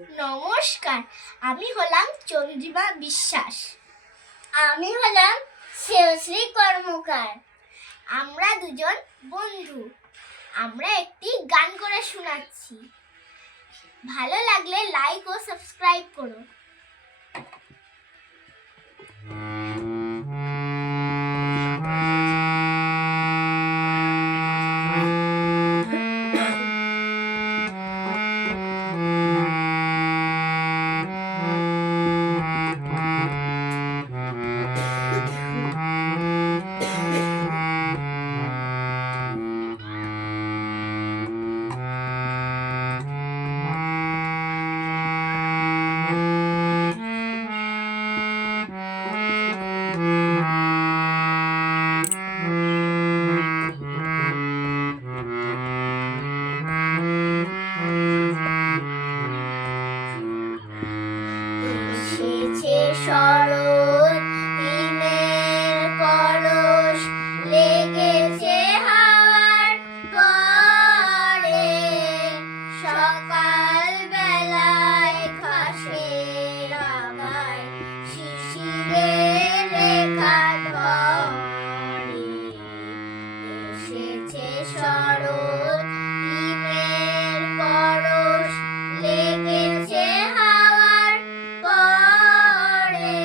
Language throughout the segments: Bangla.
নমস্কার, আমি হলাম চন্দ্রিমা বিশ্বাস। আমি হলাম শ্রেয়শ্রী কর্মকার। আমরা দুজন বন্ধু। আমরা একটি গান করে শোনাচ্ছি। ভালো লাগলে লাইক ও সাবস্ক্রাইব করো। এসেছে শরৎ, হিমের পরশ লেগেছে হাওয়ার পরে। সকাল বেলায় ঘাসের আগায় শিশিরের রেখা ধরে। এসেছে শরৎ, হিমের পরশ লেগেছে হাওয়ার পরে।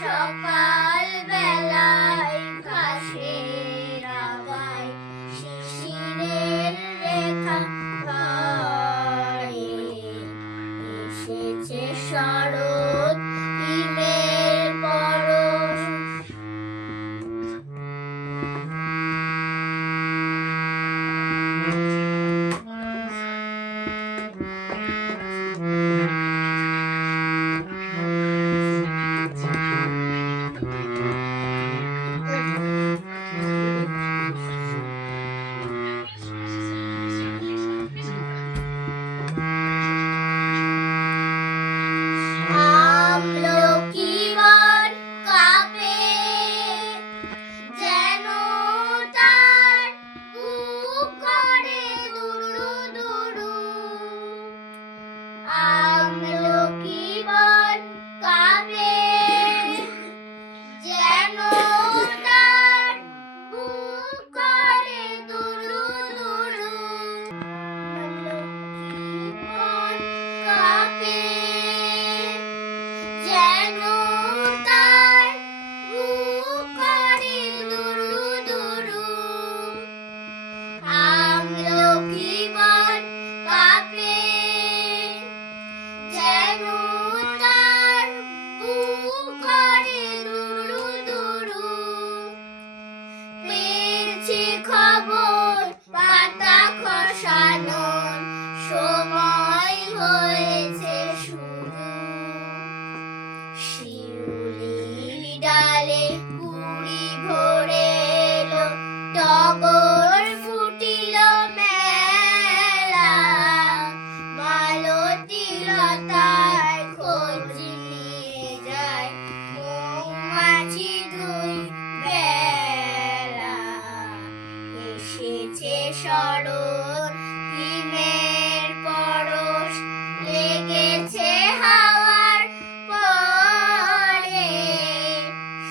সকাল বেলায় ঘাসের আগায় শিশিরের রেখা ধরে। এসেছে শরৎ, হিমের পরশ। আমলকি বন কাঁপে যেন তার বুক করে দুরু দুরু। আমলকি বন কাঁপে যেন তার বুক করে দুরু দুরু। আমলকি বন কাঁপে যেন তার বুক করে দুরু দুরু। আমলকি বন কাঁপে যেন তার বুক করে দুরু দুরু। পেয়েছি খবর পাতা খসানোর সময় হয়েছে শুরু। শিউলির ডালে কুড়ি ভরে এলো, টগর ফুটিল মেলা। মালতী লতায় খোঁজ নিয়ে যায় মৌমাছি দুই বেলা। এসেছে শরৎ, হিমের পরশ লেগেছে হাওয়ার পরে।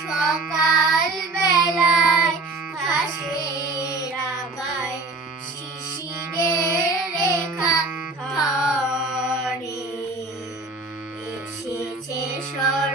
সকাল বেলায় ঘাসের আগায় শিশিরের রেখা ধরে। এসেছে শরৎ।